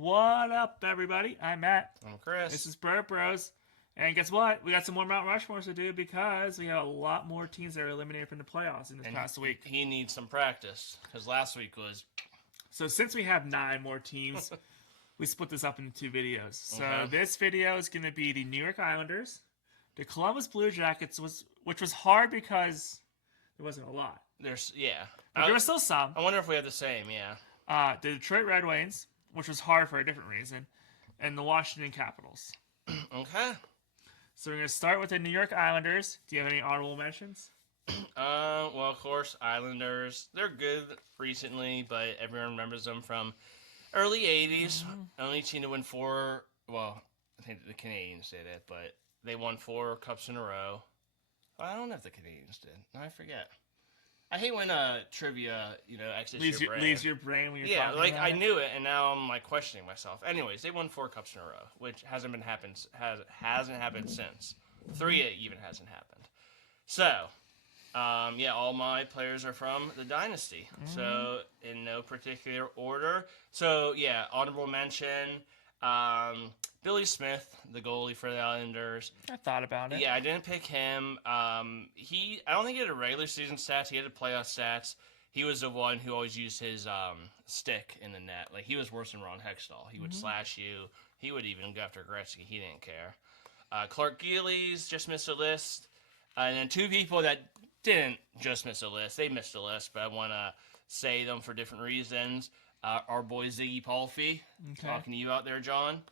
What up, everybody? I'm Matt. I'm Chris. This is Burt Bros. And guess what? We got some more Mount Rushmores to do because we have a lot more teams that are eliminated from the playoffs in this past week. He needs some practice because last week was. So since we have 9 more teams, we split this up into 2 videos. So Okay. this video is going to be the New York Islanders, the Columbus Blue Jackets, which was hard because there wasn't a lot. But there were still some. I wonder if we have the same. Yeah. The Detroit Red Wings, which was hard for a different reason, and the Washington Capitals. Okay. So we're going to start with the New York Islanders. Do you have any honorable mentions? Well, of course, Islanders. They're good recently, but everyone remembers them from early 80s. Only team to win 4. Well, I think the Canadians did it, but they won 4 cups in a row. I don't know if the Canadians did. I forget. I hate when trivia, exits your brain. Leaves your brain when you're talking about I it. knew it, and now I'm questioning myself. Anyways, they won 4 cups in a row, which hasn't happened since. 3 it even hasn't happened. So, all my players are from the dynasty. So in no particular order. So honorable mention. Billy Smith, the goalie for the Islanders. I thought about it. Yeah, I didn't pick him. I don't think he had a regular season stats. He had a playoff stats. He was the one who always used his stick in the net. Like, he was worse than Ron Hextall. He would slash you. He would even go after Gretzky. He didn't care. Clark Gillies just missed a list. And then 2 people that didn't just miss a list. They missed a list, but I want to say them for different reasons. Our boy Ziggy Palffy. Okay. Talking to you out there, John.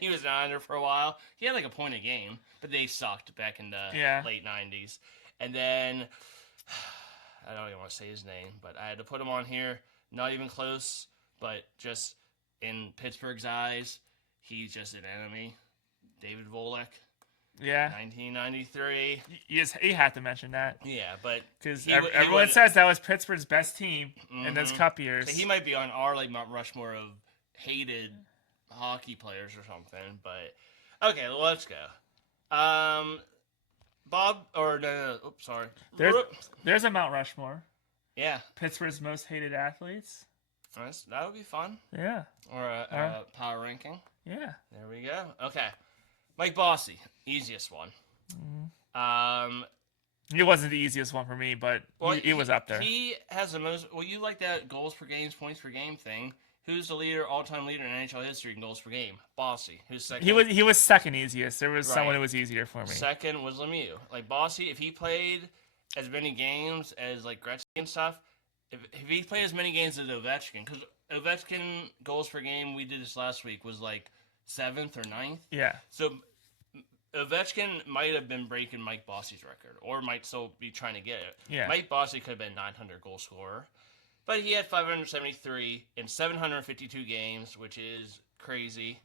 He was an Islander for a while. He had like a point a game, but they sucked back in the late 90s. And then, I don't even want to say his name, but I had to put him on here. Not even close, but just in Pittsburgh's eyes, he's just an enemy. David Volek. Yeah. 1993. You had to mention that. Yeah, but... Because everyone says that was Pittsburgh's best team in those cup years. So he might be on our Mount Rushmore of hated hockey players or something, but... Okay, let's go. Oops, sorry. There's a Mount Rushmore. Yeah. Pittsburgh's most hated athletes. That would be fun. Yeah. Or a power ranking. Yeah. There we go. Okay. Mike Bossy, easiest one. It wasn't the easiest one for me, but he was up there. He has the most... Well, you like that goals per game, points per game thing. Who's the all-time leader in NHL history in goals per game? Bossy. Who's second? He was second easiest. There was someone who was easier for me. Second was Lemieux. Like, Bossy, if he played as many games as, like, Gretzky and stuff, if he played as many games as Ovechkin, because Ovechkin goals per game, we did this last week, was, like, 7th or 9th. Yeah. So Ovechkin might have been breaking Mike Bossy's record, or might still be trying to get it. Yeah. Mike Bossy could have been 900 goal scorer, but he had 573 in 752 games, which is crazy.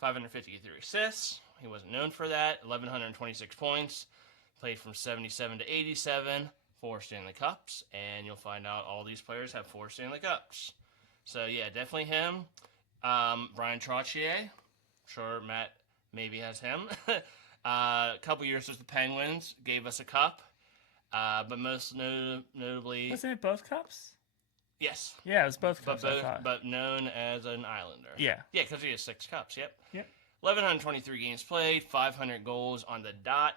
553 assists. He wasn't known for that. 1,126 points. Played from 77 to 87. 4 Stanley Cups, and you'll find out all these players have 4 Stanley Cups. So yeah, definitely him. Brian Trottier. Sure, Matt maybe has him. A couple years with the Penguins, gave us a cup. But most notably... Wasn't it both cups? Yes. Yeah, it was both cups, I thought. But known as an Islander. Yeah. Yeah, because he has 6 cups, yep. 1,123 games played, 500 goals on the dot,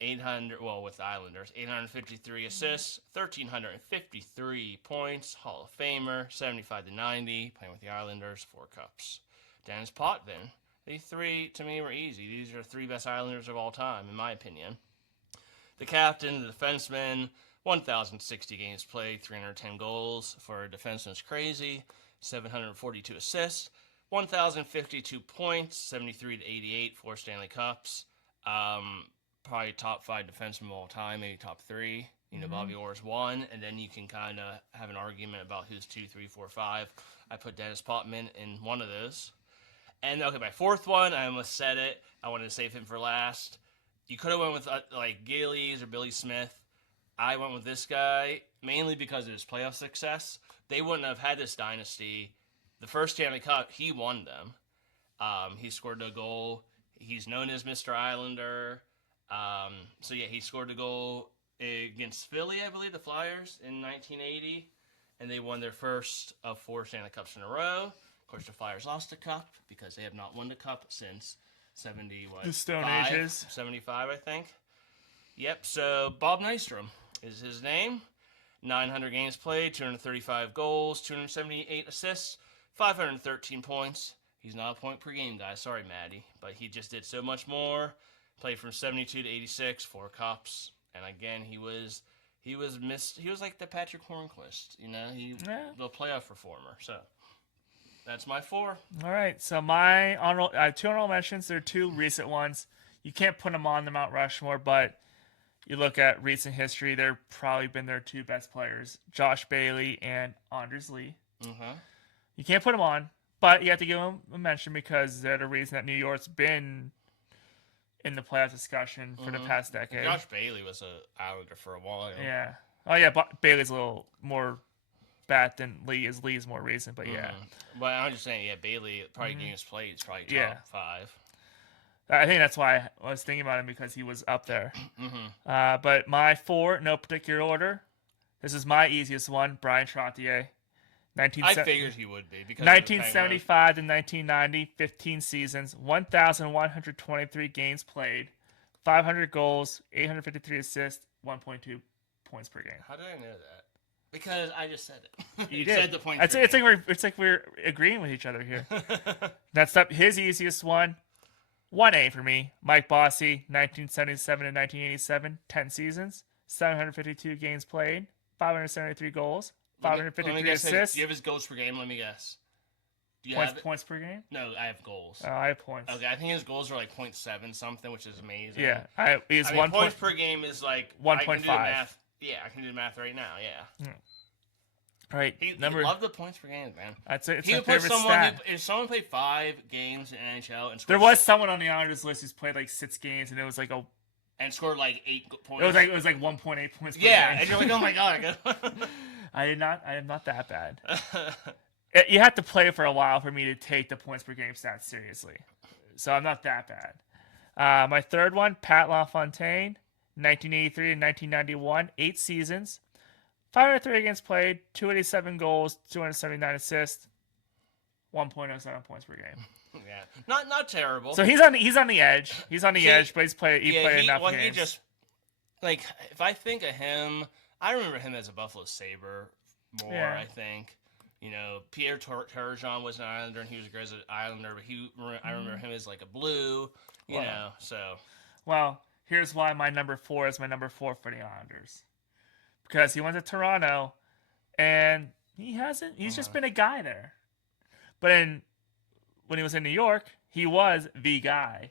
800, with the Islanders, 853 assists, 1,353 points, Hall of Famer, 75 to 90, playing with the Islanders, 4 cups. Dennis Potvin. These 3, to me, were easy. These are 3 best Islanders of all time, in my opinion. The captain, the defenseman, 1,060 games played, 310 goals. For a defenseman, is crazy. 742 assists, 1,052 points, 73 to 88, 4 Stanley Cups. Probably top 5 defensemen of all time, maybe top 3. Bobby Orr's 1, and then you can kind of have an argument about who's 2, 3, 4, 5. I put Dennis Potvin in one of those. And, okay, my 4th one, I almost said it. I wanted to save him for last. You could have went with, Gillies or Billy Smith. I went with this guy, mainly because of his playoff success. They wouldn't have had this dynasty. The first Stanley Cup, he won them. He scored a goal. He's known as Mr. Islander. He scored a goal against Philly, I believe, the Flyers, in 1980. And they won their first of 4 Stanley Cups in a row. Of course, the Flyers lost the cup because they have not won the cup since 70, The Stone Ages. 75, I think. Yep, so Bob Nystrom is his name. 900 games played, 235 goals, 278 assists, 513 points. He's not a point per game guy. Sorry, Maddie. But he just did so much more. Played from 72 to 86, 4 cups. And again, he was like the Patrick Hornquist, the playoff performer. So that's my 4. All right. So I have 2 honorable mentions. They're 2 recent ones. You can't put them on the Mount Rushmore, but you look at recent history, they're probably been their 2 best players, Josh Bailey and Anders Lee. Mm-hmm. You can't put them on, but you have to give them a mention because they're the reason that New York's been in the playoff discussion for the past decade. Josh Bailey was an Islander for a while. Yeah. Oh, yeah, but Bailey's a little more bad than Lee is. Lee's more recent, but yeah. But I'm just saying, Bailey, probably games played, is probably top 5. I think that's why I was thinking about him, because he was up there. But my 4, no particular order. This is my easiest one, Brian Trottier. I figured he would be. Because 1975 to 1990, 15 seasons, 1,123 games played, 500 goals, 853 assists, 1.2 points per game. How did I know that? Because I just said it. You did. Said the points it's like we're agreeing with each other here. That's his easiest one. 1A for me. Mike Bossy, 1977 to 1987, 10 seasons, 752 games played, 573 goals, 553 assists. Do you have his goals per game? Let me guess. Do you points per game? No, I have goals. Oh, I have points. Okay, I think his goals are like 0.7 something, which is amazing. Yeah, points per game is like 1.5. Yeah, I can do the math right now. Yeah. All right, he loved the points per game, man. It's my favorite stat. If someone played 5 games in NHL and scored, there was someone on the Islanders list who's played like 6 games, and it was like and scored like 8 points. It was like 1.8 points per game. Yeah, and you're like, oh my god. I am not that bad. You have to play for a while for me to take the points per game stats seriously. So I'm not that bad. My third one, Pat LaFontaine, 1983 to 1991, 8 seasons, 503 games played, 287 goals, 279 assists, 1.07 points per game. Yeah, not terrible. So he's on the edge. He's on the edge, but he played enough games. He just, like, if I think of him, I remember him as a Buffalo Sabre more. I think, Pierre Turgeon was an Islander, and he was a great Islander, but I remember him as like a Blue. So. Well, here's why my number 4 is my number 4 for the Islanders, because he went to Toronto, and he's just been a guy there. But when he was in New York, he was the guy.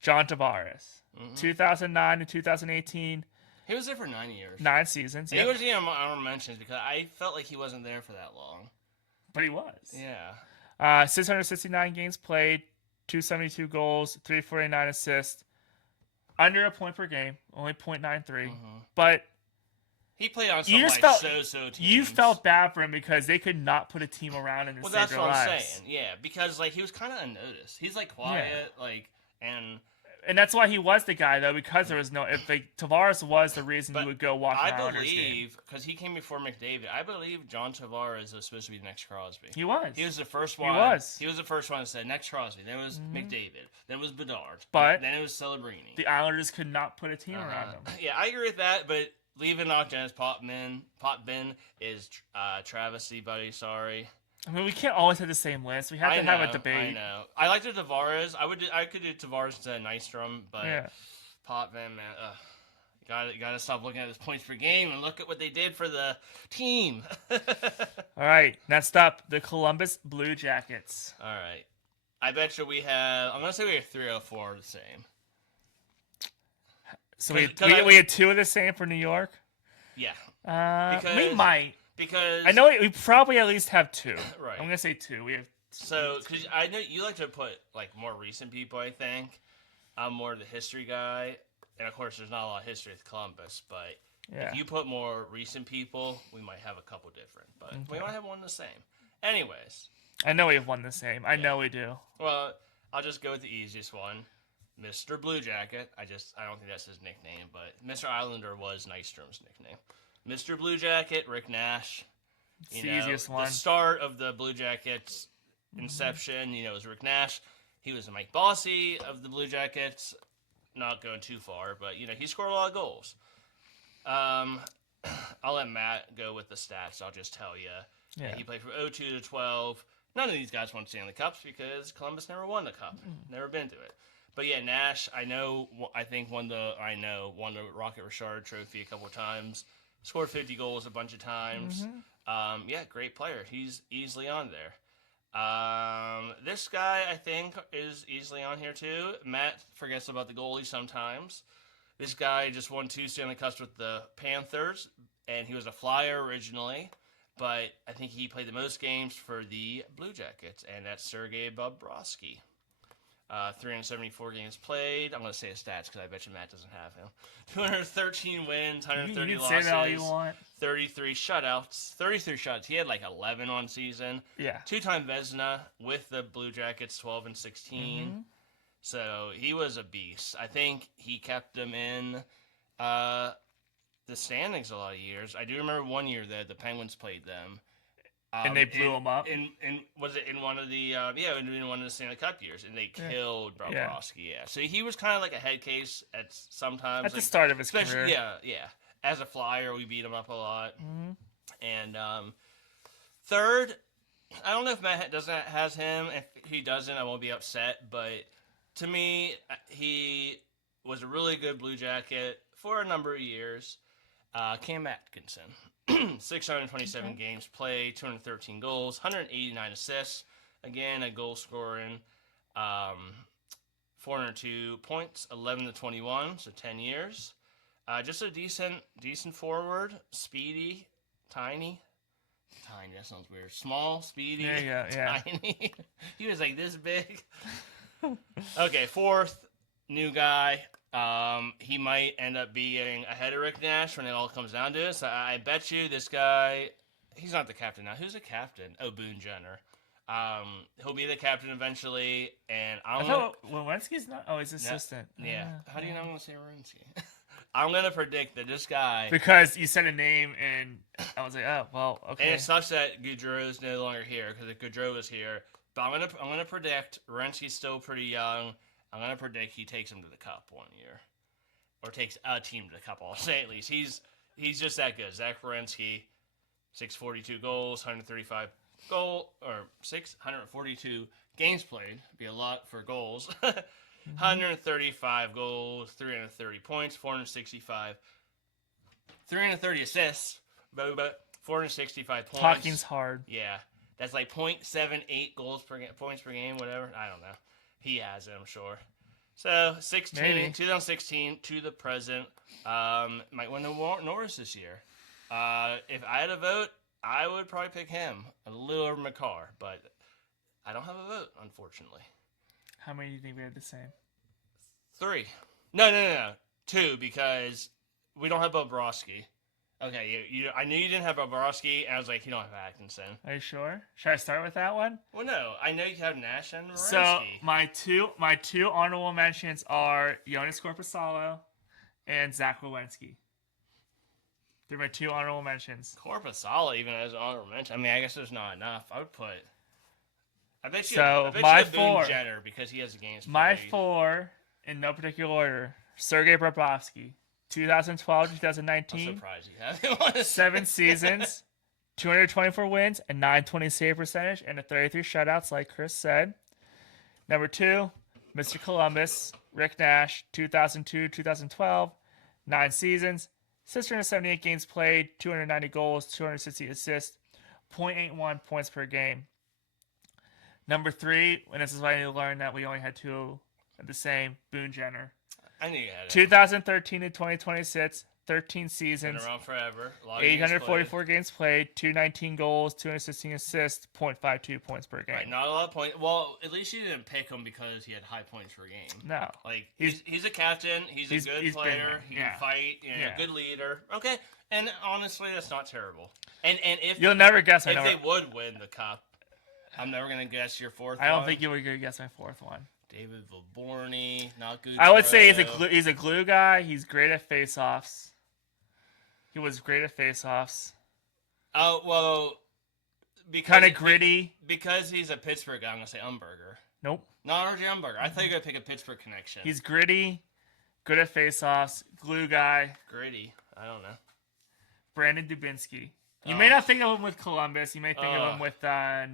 John Tavares. 2009 to 2018. He was there for 9 years. 9 seasons. He was honorable mentions because I felt like he wasn't there for that long. But he was. Yeah. 669 games played, 272 goals, 349 assists. Under a point per game, only 0.93. But he played on some so-so teams. You felt bad for him because they could not put a team around him to save their lives. Well, that's what I'm saying. Yeah, because like he was kind of unnoticed. He's like quiet, and that's why he was the guy though, because there was Tavares was the reason you would go walk around. I believe because he came before McDavid. I believe John Tavares was supposed to be the next Crosby. He was. He was the first one. He was the first one that said next Crosby. Then it was McDavid. Then it was Bedard. But then it was Celebrini. The Islanders could not put a team around him. Yeah, I agree with that, but. Leaving off Dennis Potbin is travesty, buddy. Sorry. I mean, we can't always have the same list. We have to have a debate. I know. I like the Tavares. I could do Tavares to Nystrom, but Potvin, man, gotta stop looking at his points per game and look at what they did for the team. All right, next up, the Columbus Blue Jackets. All right, I bet you we have. I'm gonna say we have 3 or 4 the same. So we had 2 of the same for New York? Yeah. We might. Because I know we probably at least have 2. Right. I'm going to say 2. We have because I know you like to put like more recent people, I think. I'm more the history guy. And of course there's not a lot of history with Columbus, but if you put more recent people, we might have a couple different. But we might have one the same. Anyways. I know we have one the same. I know we do. Well, I'll just go with the easiest one. Mr. Blue Jacket. I don't think that's his nickname, but Mr. Islander was Nystrom's nickname. Mr. Blue Jacket, Rick Nash. It's the easiest one. The start of the Blue Jackets inception. You know, it was Rick Nash. He was the Mike Bossy of the Blue Jackets. Not going too far, but, you know, he scored a lot of goals. I'll let Matt go with the stats. I'll just tell you. Yeah. He played from 02 to 12. None of these guys won Stanley Cups because Columbus never won the Cup. Never been to it. But yeah, Nash, I think won the Rocket Richard Trophy a couple of times. Scored 50 goals a bunch of times. Yeah, great player. He's easily on there. This guy, I think, is easily on here too. Matt forgets about the goalie sometimes. This guy just won 2 Stanley Cups with the Panthers, and he was a Flyer originally, but I think he played the most games for the Blue Jackets, and that's Sergei Bobrovsky. 374 games played. I'm going to say his stats because I bet you Matt doesn't have him. 213 wins, 130 you can losses, say that all you want. 33 shutouts. 33 shutouts. He had like 11 on season. Yeah. 2-time Vezina with the Blue Jackets, 12 and 16. So he was a beast. I think he kept them in the standings a lot of years. I do remember one year that the Penguins played them. And they blew him up. And was it in one of the in one of the Stanley Cup years? And they killed Bobrovsky. Yeah. So he was kind of like a head case at sometimes at the start of his career. Yeah. As a Flyer, we beat him up a lot. And third, I don't know if Matt has him. If he doesn't, I won't be upset. But to me, he was a really good Blue Jacket for a number of years. Cam Atkinson. 627 games played, 213 goals, 189 assists. Again, a goal scoring, 402 points, 11 to 21, so 10 years. Just a decent forward, speedy, tiny. Tiny, that sounds weird. Small, speedy, tiny. He was like this big. Okay, fourth, new guy. He might end up being ahead of Rick Nash when it all comes down to it. So I bet you this guy, he's not the captain now. Who's the captain? Oh, Boone Jenner. He'll be the captain eventually, and I thought Werenski's not. Oh, he's assistant. Yeah. How do you know I'm going to say Werenski? I'm going to predict that this guy, because you said a name, and I was like, oh, well, okay. And it sucks that Gaudreau is no longer here, because if Gaudreau was here, but I'm gonna predict Werenski's still pretty young. I'm going to predict he takes him to the Cup one year. Or takes a team to the Cup, I'll say at least. He's just that good. Zach Werenski, 642 goals, 642 games played. Be a lot for goals. 135 goals, 330 points, 330 assists, but 465 points. Talking's hard. Yeah. That's like 0.78 points per game, whatever. I don't know. He has it, I'm sure. So, 2016 to the present. Might win the Norris this year. If I had a vote, I would probably pick him a little over McCarr, but I don't have a vote, unfortunately. How many do you think we had the same? 3. No. 2, because we don't have Bobrovsky. Okay, I knew you didn't have Bobrovsky, and I was like, you don't have Atkinson. Are you sure? Should I start with that one? Well, no. I know you have Nash and Werenski. So, my two honorable mentions are Jonas Korpisalo and Zach Werenski. They're my 2 honorable mentions. Korpisalo even as an honorable mention. I mean, I guess there's not enough. I bet you Boone Jenner, because he has the games played. My 4, in no particular order, Sergei Bobrovsky. 2012, 2019. I'm surprised you have him. 7 seasons, 224 wins, a 920 save percentage, and a 33 shutouts, like Chris said. Number 2, Mr. Columbus, Rick Nash, 2002, 2012, 9 seasons, 678 games played, 290 goals, 260 assists, 0.81 points per game. Number 3, and this is why I learned that we only had 2 of the same, Boone Jenner. I knew you had it. 2013 to 2026, 13 seasons. Been around forever. 844 games played, 219 goals, 216 assists, 0.52 points per game. Right, not a lot of points. Well, at least you didn't pick him because he had high points per game. No. Like, he's a captain. He's a good player. He can fight. Good leader. Okay. And honestly, that's not terrible. And if you'll never guess if they would win the Cup, I'm never going to guess your 4th one. I don't think you would guess my 4th one. David Vilborny, not good. I would say he's a glue guy. He's great at face-offs. He was great at face-offs. Oh, well, kind of gritty. Because he's a Pittsburgh guy, I'm going to say Umberger. Nope. Not RJ Umberger. I thought you were going to pick a Pittsburgh connection. He's gritty, good at face-offs, glue guy. Gritty. I don't know. Brandon Dubinsky. You may not think of him with Columbus. You may think of him with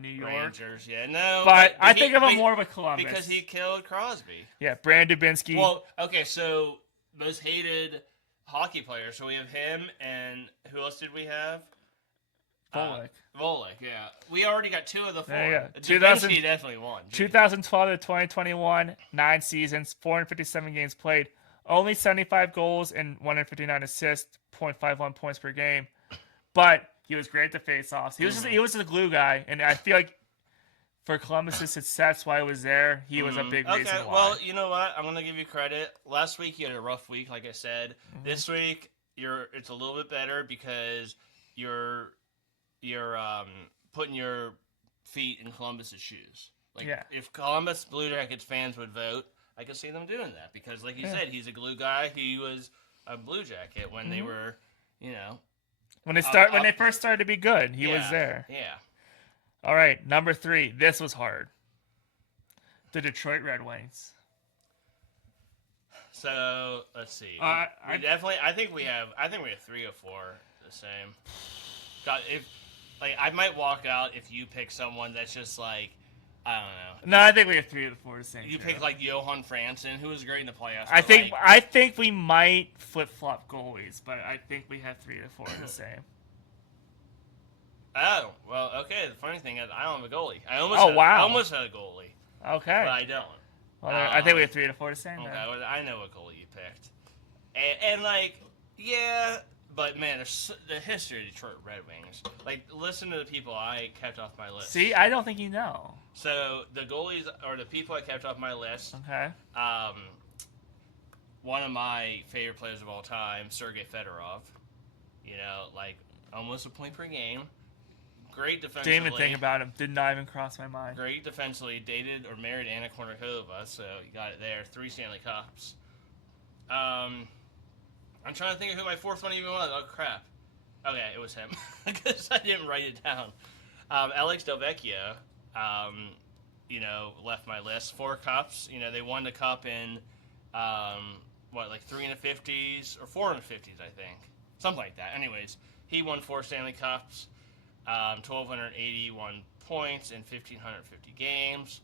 New York. Rangers, yeah. No. But I think of him more with Columbus. Because he killed Crosby. Yeah, Brandon Dubinsky. Well, okay, so most hated hockey player. So we have him, and who else did we have? Volek. Volek, yeah. We already got 2 of the 4. Yeah. Dubinsky definitely won. 2012 to 2021, 9 seasons, 457 games played, only 75 goals and 159 assists, 0.51 points per game. But he was great at the face-offs. He was the glue guy, and I feel like for Columbus' success while he was there, he was a big reason why. Well, you know what? I'm going to give you credit. Last week you had a rough week, like I said. This week it's a little bit better because you're putting your feet in Columbus's shoes. Like if Columbus Blue Jackets fans would vote, I could see them doing that because, like you said, he's a glue guy. He was a Blue Jacket when they were, when they first started to be good. He was there. Yeah. All right, number 3. This was hard. The Detroit Red Wings. So let's see. I think we have 3 or 4 the same. God, I might walk out if you pick someone that's just like, I don't know. No, I think we have 3 of the 4 the same. You pick like Johan Franzen, who was great in the playoffs. I think we might flip flop goalies, but I think we have 3 of the 4 the same. Oh, well, okay. The funny thing is, I don't have a goalie. I almost had a goalie. Okay. But I don't. Well, I think we have 3 of the 4 the same. Okay, well, I know what goalie you picked. And but man, the history of Detroit Red Wings. Like, listen to the people I kept off my list. See, I don't think you know. So the goalies or the people I kept off my list. Okay. One of my favorite players of all time, Sergei Fedorov. Almost a point per game. Great defensively. Didn't even think about him. Did not even cross my mind. Great defensively. Dated or married Anna Kournikova, so you got it there. 3 Stanley Cups. I'm trying to think of who my 4th one even was. Oh, crap. Okay, it was him. Because I didn't write it down. Alex Delvecchio, left my list. 4 cups. They won the cup in, 3 in the 50s? Or 4 in the 50s, I think. Something like that. Anyways, he won 4 Stanley Cups. 1,281 points in 1,550 games.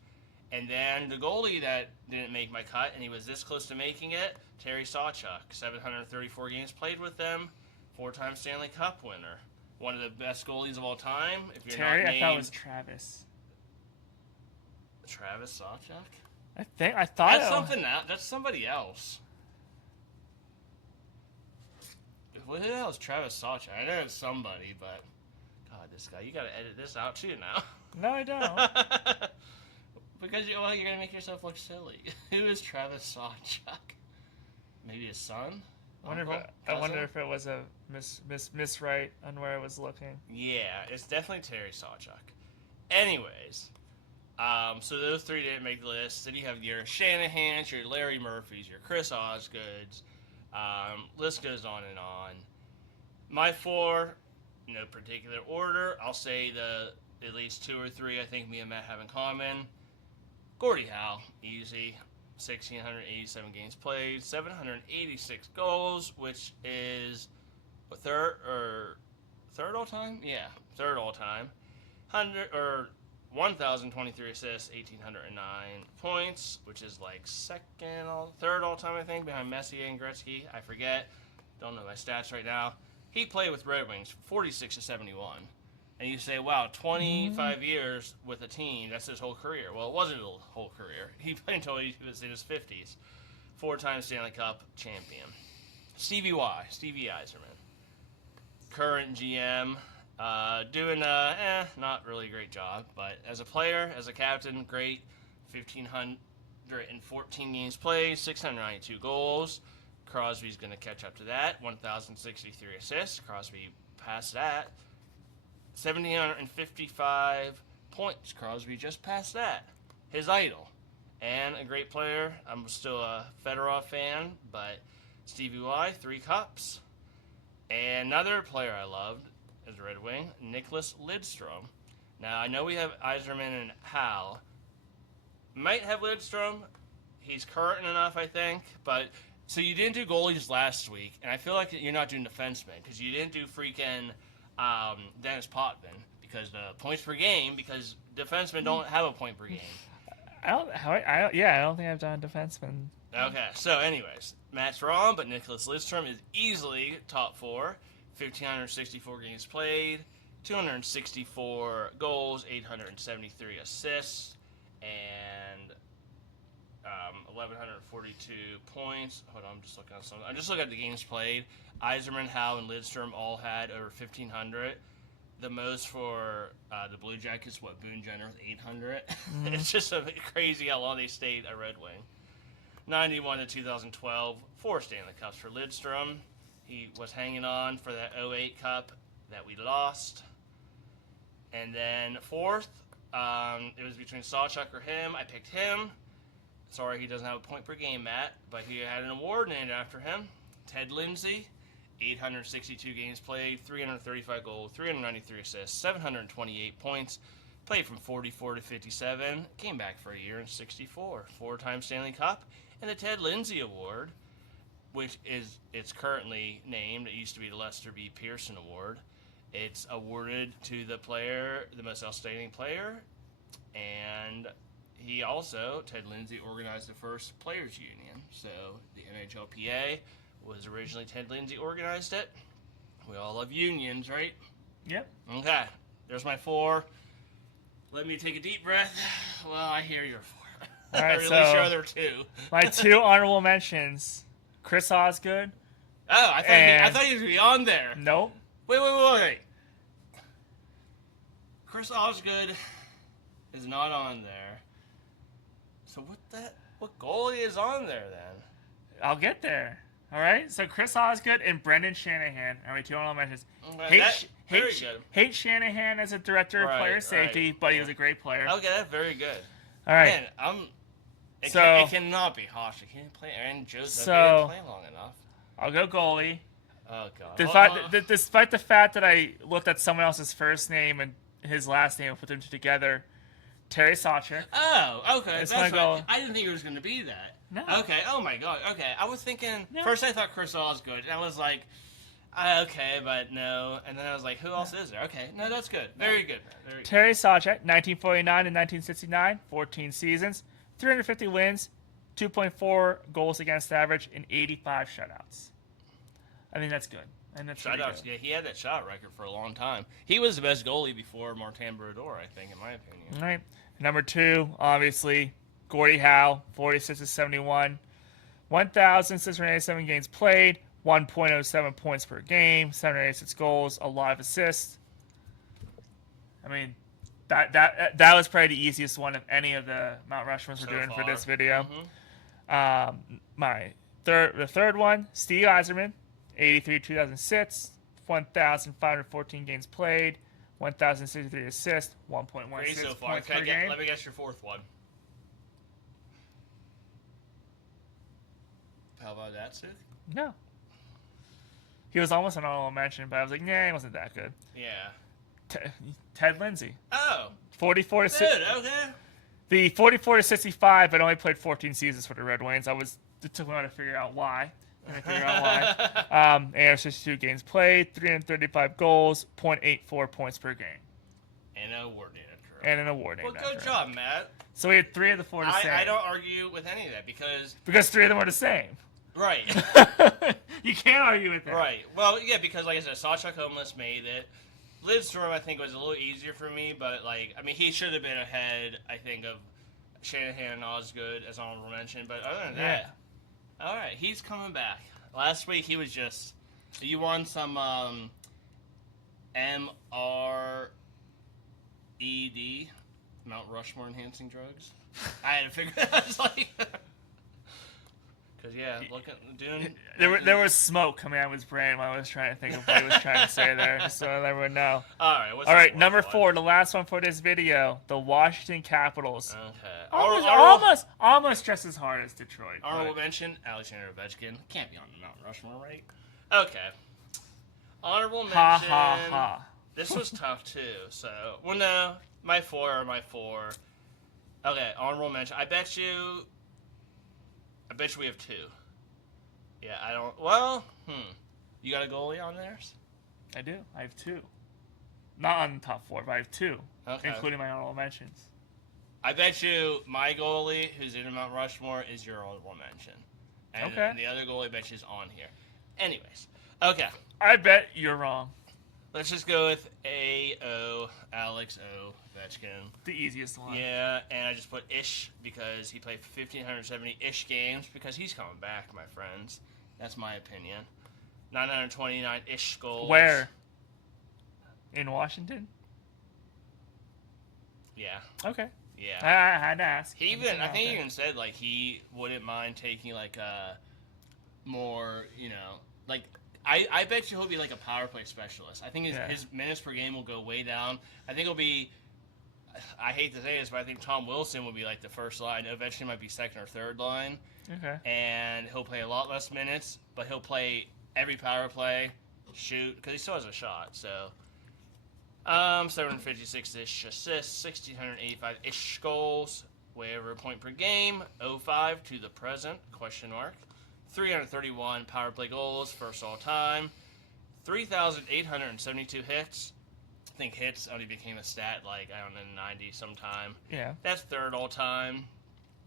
And then the goalie that didn't make my cut, and he was this close to making it, Terry Sawchuk. 734 games played with them. 4-time Stanley Cup winner. One of the best goalies of all time. If you're Terry, not named, I thought it was Travis. Travis Sawchuk? I thought that's somebody else. Who the hell is Travis Sawchuk? I know it's somebody, but God, this guy, you got to edit this out too now. No, I don't. Because you're going to make yourself look silly. Who is Travis Sawchuk? Maybe his son? I wonder if it was a miswrite on where I was looking. Yeah, it's definitely Terry Sawchuk. Anyways, so those 3 didn't make the list. Then you have your Shanahans, your Larry Murphys, your Chris Osgoods. List goes on and on. My 4, no particular order. I'll say at least 2 or 3 I think me and Matt have in common. Gordie Howe, easy. 1,687 games played, 786 goals, which is third all time? Yeah, third all time. 1,023 assists, 1,809 points, which is like third all time, I think, behind Messier and Gretzky. I forget. Don't know my stats right now. He played with Red Wings 46 to 71. And you say, wow, 25 years with a team, that's his whole career. Well, it wasn't his whole career. He played until he was in his 50s. 4-time Stanley Cup champion. Stevie Yzerman. Current GM. Doing not really great job, but as a player, as a captain, great. 1,514 games played, 692 goals. Crosby's going to catch up to that. 1,063 assists. Crosby passed that. 1,755 points. Crosby just passed that. His idol. And a great player. I'm still a Fedorov fan, but Stevie Y, 3 cups. And another player I loved as a Red Wing, Nicholas Lidstrom. Now, I know we have Yzerman and Hal. Might have Lidstrom. He's current enough, I think. But so you didn't do goalies last week, and I feel like you're not doing defensemen because you didn't do freaking Dennis Potvin because the points per game, because defensemen don't have a point per game. I don't think I've done defenseman. Okay, so anyways, Matt's wrong, but Nicholas Lidstrom is easily top 4. 1,564 games played, 264 goals, 873 assists, and 1,142 points. Hold on, I'm just looking at something. I'm just looking at the games played. Yzerman, Howe, and Lidstrom all had over 1,500. The most for the Blue Jackets, Boone Jenner with 800. It's just a bit crazy how long they stayed a Red Wing. 91 to 2012, 4 Stanley Cups for Lidstrom. He was hanging on for that 08 Cup that we lost. And then 4th, it was between Sawchuck or him. I picked him. Sorry, he doesn't have a point per game, Matt, but he had an award named after him. Ted Lindsay, 862 games played, 335 goals, 393 assists, 728 points. Played from 44 to 57. Came back for a year in 64. 4-time Stanley Cup. And the Ted Lindsay Award, which it's currently named. It used to be the Lester B. Pearson Award. It's awarded to the player, the most outstanding player. And he also, Ted Lindsay, organized the first players' union. So the NHLPA was originally Ted Lindsay organized it. We all love unions, right? Yep. Okay. There's my 4. Let me take a deep breath. Well, I hear your 4. All right, or at so least your other 2. My 2 honorable mentions: Chris Osgood. Oh, I thought he was going to be on there. Nope. Wait. Chris Osgood is not on there. So what goalie is on there then? I'll get there. All right. So Chris Osgood and Brendan Shanahan are my 2 honorable mentions. Hate Shanahan as a director of player safety, but he was a great player. Okay, that's very good. All right. Man, it cannot be Hosh. He can't play Aaron Joseph. He didn't play long enough. I'll go goalie. Oh, God. Despite the fact that I looked at someone else's first name and his last name and put them two together, Terry Sawcher. Oh, okay. That's That's my goal. I didn't think it was going to be that. No. Okay. Oh, my God. Okay. I was thinking, No. first I thought Chris Osgood, and I was like, okay, but no. And then I was like, who else is there? Okay. No, that's good. Very good. Very good. Terry Sawcher, 1949 and 1969, 14 seasons, 350 wins, 2.4 goals against average, and 85 shutouts. I think that's good. And that's Shutouts. good. Yeah, he had that shutout record for a long time. He was the best goalie before Martin Brodeur, I think, in my opinion. All right. Number 2, obviously, Gordie Howe, 46 to 71, 1,687 games played, 1.07 points per game, 786 goals, a lot of assists. I mean, that was probably the easiest one of any of the Mount Rushmores we're doing for this video. Mm-hmm. The third one, Steve Yzerman, 83 2006, 1,514 games played, 1,063 assists, 1.16 Great so far. points per game. Let me guess your 4th one. How about that, Sue? No. He was almost an honorable mention, but I was like, nah, he wasn't that good. Yeah. Ted Lindsay. Oh. 44 to Good, okay. The 44 to 65, but only played 14 seasons for the Red Wings. It took me a while to figure out why. 862 games played, 335 goals, 0.84 points per game. And an award named after him. And an award named Well, good after job, him. Matt. So we had 3 of the 4 the same. I don't argue with any of that because 3 of them are the same. Right. You can't argue with that. Right. Well, yeah, because like I said, Sawchuck Homeless made it. Lidstrom, I think, was a little easier for me, but he should have been ahead, I think, of Shanahan and Osgood as honorable mention. But other than that, all right, he's coming back. Last week he was just. You won some MRED, Mount Rushmore enhancing drugs. I had to figure it out. I was like. Because, there was smoke coming out of his brain while I was trying to think of what he was trying to say there, so everyone know. All right, number 4, the last one for this video, the Washington Capitals. Okay. Almost just as hard as Detroit. Honorable mention, Alexander Ovechkin. Can't be on the Mount Rushmore, right? Okay. Honorable mention. Ha, ha, ha. This was tough, too. So, well, no. My four. Okay, honorable mention. I bet you we have two. Yeah, I don't. Well, You got a goalie on theirs? I do. I have two. Not on the top 4, but I have two, including my honorable mentions. I bet you my goalie, who's in Mount Rushmore, is your honorable mention. And the other goalie, I bet you, is on here. Anyways, okay. I bet you're wrong. Let's just go with A.O. Alex O. Ovechkin. The easiest one. Yeah, and I just put ish because he played 1,570-ish games because he's coming back, my friends. That's my opinion. 929-ish goals. Where? In Washington? Yeah. Okay. Yeah. I had to ask. I think he even said, like, he wouldn't mind taking, like, a more, like, I bet you he'll be like a power play specialist. I think his minutes per game will go way down. I think it'll be, I hate to say this, but I think Tom Wilson will be like the first line. Eventually might be second or third line. Okay. And he'll play a lot less minutes, but he'll play every power play, shoot, because he still has a shot. So, 756-ish assists, 1,685-ish goals, way over a point per game, 05 to the present, ? 331 power play goals, first all time. 3,872 hits. I think hits only became a stat like, I don't know, 90 sometime. Yeah. That's third all time.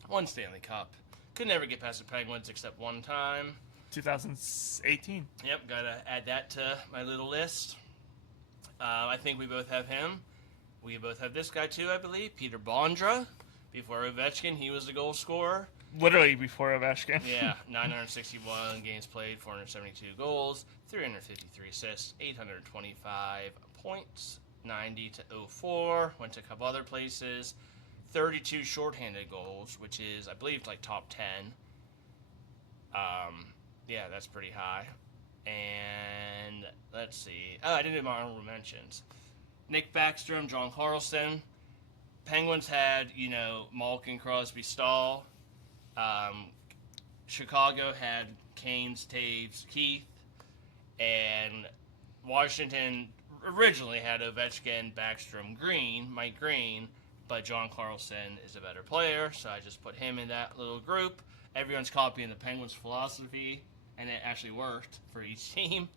1 Stanley Cup. Could never get past the Penguins except one time. 2018. Yep, gotta add that to my little list. I think we both have him. We both have this guy too, I believe. Peter Bondra. Before Ovechkin, he was the goal scorer. Literally before Ovechkin. Yeah, 961 games played, 472 goals, 353 assists, 825 points, 90 to 04. Went to a couple other places. 32 shorthanded goals, which is, I believe, like top 10. Yeah, that's pretty high. And let's see. Oh, I didn't do my honorable mentions. Nick Backstrom, John Carlson. Penguins had, Malkin, Crosby, Stahl. Chicago had Canes, Taves, Keith, and Washington originally had Ovechkin, Backstrom, Green, Mike Green, but John Carlson is a better player, so I just put him in that little group. Everyone's copying the Penguins' philosophy, and it actually worked for each team.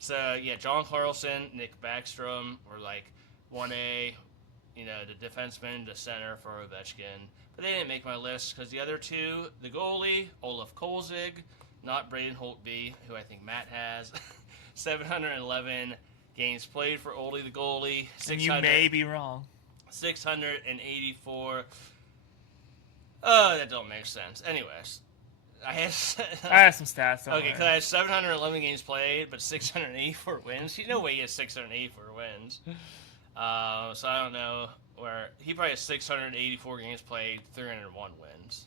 So, yeah, John Carlson, Nick Backstrom were like 1A, the defenseman, the center for Ovechkin. But they didn't make my list because the other two, the goalie, Olaf Kolzig, not Braden Holtby, who I think Matt has, 711 games played for Oldie the goalie. And you may be wrong. 684. Oh, that don't make sense. Anyways, I have some stats. Okay, because I have 711 games played, but 684 wins. No way he has 684 wins. So I don't know where he probably has 684 games played, 301 wins,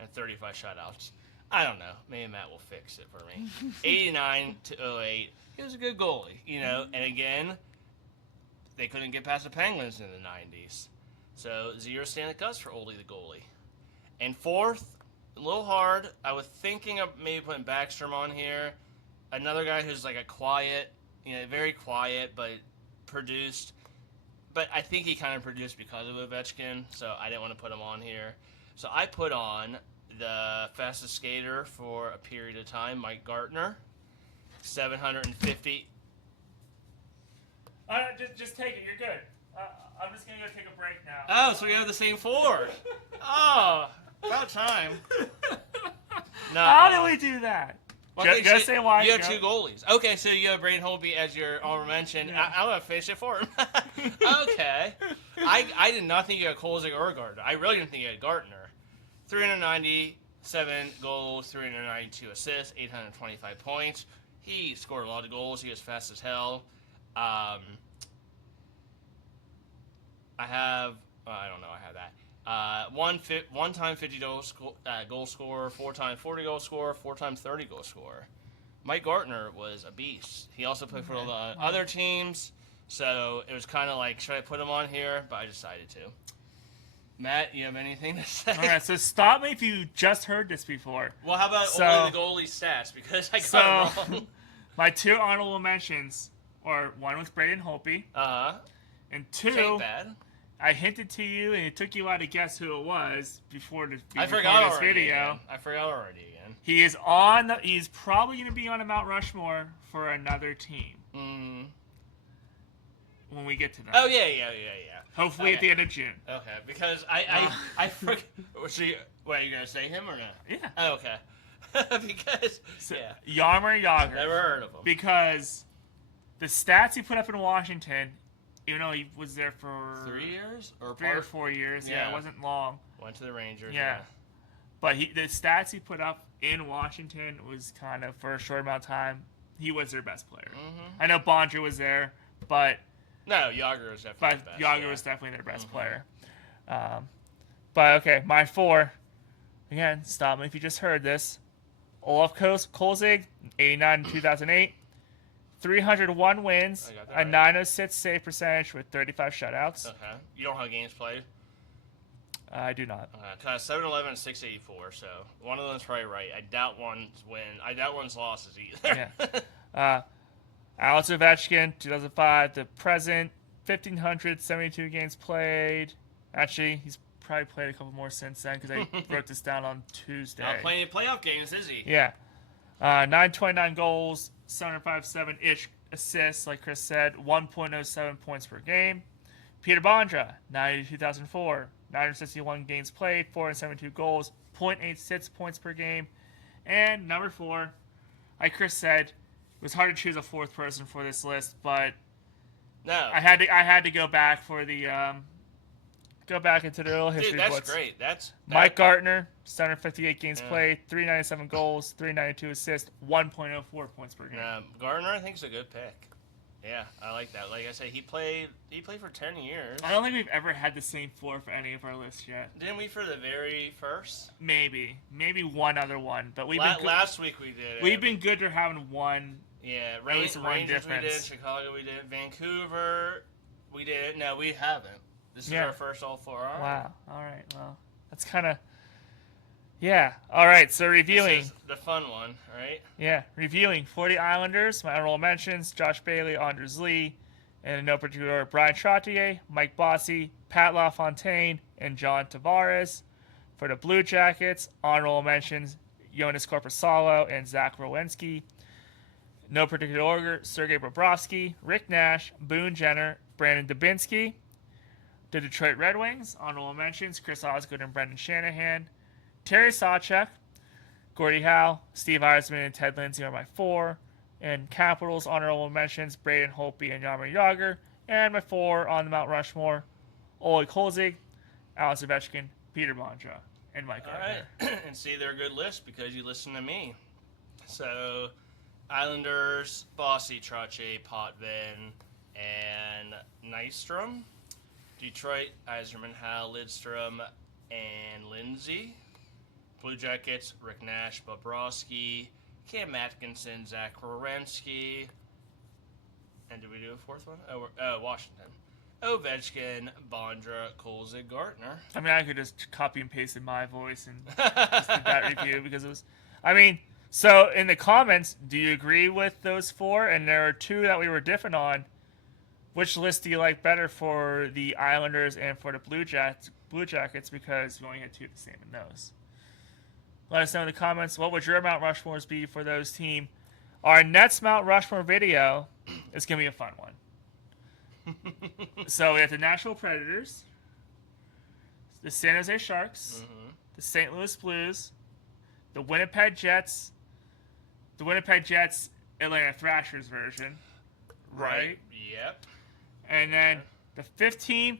and 35 shutouts. I don't know. Maybe Matt will fix it for me. 89 to 08. He was a good goalie, And again, they couldn't get past the Penguins in the 90s. So 0 Stanley Cups for Oldie the goalie. And fourth, a little hard. I was thinking of maybe putting Backstrom on here. Another guy who's like a quiet, very quiet, but produced. But I think he kind of produced because of Ovechkin, so I didn't want to put him on here. So I put on the fastest skater for a period of time, Mike Gartner, 750. Just take it. You're good. I'm just going to go take a break now. Oh, so we have the same four. Oh, about time. No. How did we do that? Well, just say why. You have two goalies. Okay, so you have Braden Holtby as your honorable mention. Yeah. I'm going to finish it for him. Okay. I did not think you had Kolzig or Gardner. I really didn't think you had Gardner. 397 goals, 392 assists, 825 points. He scored a lot of goals. He was fast as hell. I don't know. I have that. One-time 50 goal scorer, 4-time 40 goal scorer, 4-time 30 goal scorer. Mike Gartner was a beast. He also played for the other teams, so it was kind of like, should I put him on here? But I decided to. Matt, you have anything to say? All right, so stop me if you just heard this before. Well, how about only the goalie stats? Because I got it wrong. My two honorable mentions are one with Braden Holtby. Uh-huh. And Which ain't 2, bad. I hinted to you, and it took you a while to guess who it was before I forgot this already. video. Again. I forgot already again. He is he's probably going to be on a Mount Rushmore for another team. When we get to that. Oh, yeah. Hopefully at the end of June. Okay, because I forget. So what, are you going to say him or not? Yeah. Oh, okay. Because, Jaromir Jagr. Never heard of him. Because the stats he put up in Washington, even though he was there for 3 years? Or 3 or 4 years. Yeah, it wasn't long. Went to the Rangers. Yeah. But the stats he put up in Washington was kind of, for a short amount of time, he was their best player. Mm-hmm. I know Bondra was there, but... No, Jagr was definitely the best. Jagr was definitely their best player. But, okay, my 4. Again, stop me if you just heard this. Olaf Kolzig, 89 in 2008. 301 wins, a 906 save percentage with 35 shutouts. Okay. You don't have games played? I do not. Okay. 711 and 684, so one of them's probably right. I doubt one's win. I doubt one's losses either. Yeah. Alex Ovechkin, 2005 to present, 1,572 games played. Actually, he's probably played a couple more since then because I wrote this down on Tuesday. Not playing any playoff games, is he? Yeah. 929 goals, 757-ish assists, like Chris said, 1.07 points per game. Peter Bondra, 2004, 961 games played, 472 goals, 0.86 points per game. And number 4, like Chris said, it was hard to choose a 4th person for this list, but no, I had to go back for the go back into the real history. Dude, that's books. great. Mike Gartner, 758 games played, 397 goals, 392 assists, 1.04 points per game. Gartner, I think, is a good pick. Yeah, I like that. Like I said, he played for 10 years. I don't think we've ever had the same 4 for any of our lists yet. Didn't we for the very first? Maybe one other one, but last week we did. We've been good to having one. Yeah, Rangers difference. We did. Chicago we did. Vancouver we did. No, we haven't. This is our first all 4. Wow. All right. Well, that's kind of... Yeah. All right. So reviewing... This is the fun one, right? Yeah. Reviewing 40 Islanders. My honorable mentions, Josh Bailey, Anders Lee, and in no particular order, Brian Trottier, Mike Bossy, Pat LaFontaine, and John Tavares. For the Blue Jackets, honorable mentions, Jonas Korpisalo and Zach Rowinski. No particular order, Sergei Bobrovsky, Rick Nash, Boone Jenner, Brandon Dubinsky. The Detroit Red Wings, honorable mentions, Chris Osgood and Brendan Shanahan. Terry Sawchuk, Gordie Howe, Steve Eisman, and Ted Lindsay are my 4. And Capitals, honorable mentions, Braden Holtby and Jaromir Jagr. And my 4 on the Mount Rushmore, Ole Kolzig, Alex Ovechkin, Peter Bondra, and Mike Gardner. All right. And see, they're a good list because you listen to me. So, Islanders, Bossy, Trottier, Potvin, and Nystrom. Detroit, Yzerman, Howe, Lidstrom, and Lindsay. Blue Jackets, Rick Nash, Bobrovsky, Cam Atkinson, Zach Werenski. And did we do a 4th one? Washington. Ovechkin, Bondra, Kolzig, Gartner. I mean, I could just copy and paste in my voice and just did that review because it was... I mean, so in the comments, do you agree with those 4? And there are 2 that we were different on. Which list do you like better for the Islanders and for the Blue Jackets? Because we only had 2 the same in those. Let us know in the comments. What would your Mount Rushmores be for those teams? Our Nets Mount Rushmore video is going to be a fun one. So we have the Nashville Predators, the San Jose Sharks, the St. Louis Blues, the Winnipeg Jets, Atlanta Thrashers version. Right? Yep. And then the 5th team,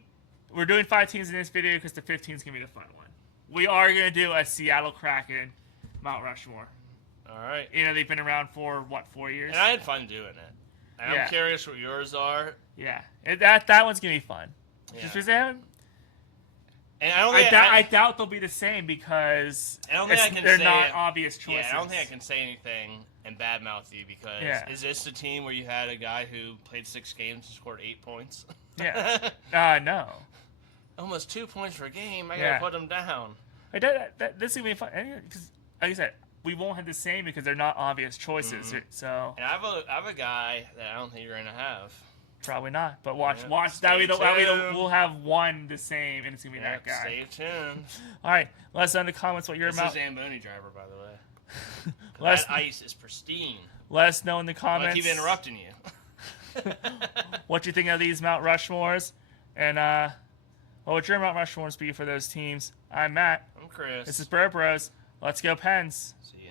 we're doing 5 teams in this video because the 5th team is going to be the fun one. We are going to do a Seattle Kraken Mount Rushmore. All right. You know, they've been around for, 4 years? And I had fun doing it. And I'm curious what yours are. Yeah. That one's going to be fun. Yeah. Just because they haven't... And I doubt they'll be the same because they're not obvious choices. Yeah, I don't think I can say anything and badmouth you because is this the team where you had a guy who played 6 games and scored 8 points? Yeah. No. Almost 2 points per game. I gotta put them down. This is gonna be fun because, like I said, we won't have the same because they're not obvious choices. So. And I have a guy that I don't think you're gonna have. Probably not. But watch. Yeah, That way, tuned. we'll have one the same, and it's gonna be Yep, that guy. stay tuned. All right. Let us know in the comments what your This amount. is Zamboni driver, by the way. Let us, That ice is pristine. let us know in the I comments. keep interrupting you. What you think of these Mount Rushmores, and what would your Mount Rushmores be for those teams? I'm Matt. I'm Chris. This is Bro Bros. Let's go Pens. See